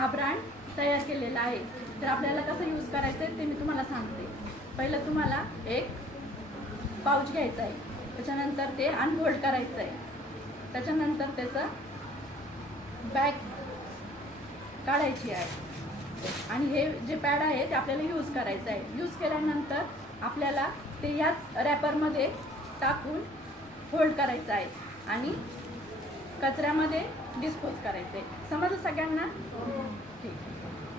हा ब्रँड तयार केलेला आहे। तर आपल्याला कसं यूज करायचं आहे ते मी तुम्हाला सांगते। पहिलं तुम्हाला एक पाऊच घ्यायचा आहे, त्याच्यानंतर ते अनफोल्ड करायचं आहे, त्याच्यानंतर त्याचं बॅग काढायची आहे आणि हे जे पॅड आहे ते आपल्याला यूज करायचं आहे। यूज केल्यानंतर आपल्याला ते याच रॅपरमध्ये टाकून फोल्ड करायचं आहे आणि कचऱ्यामध्ये डिस्पोज करायचं आहे। समजलं सगळ्यांना? ठीक आहे।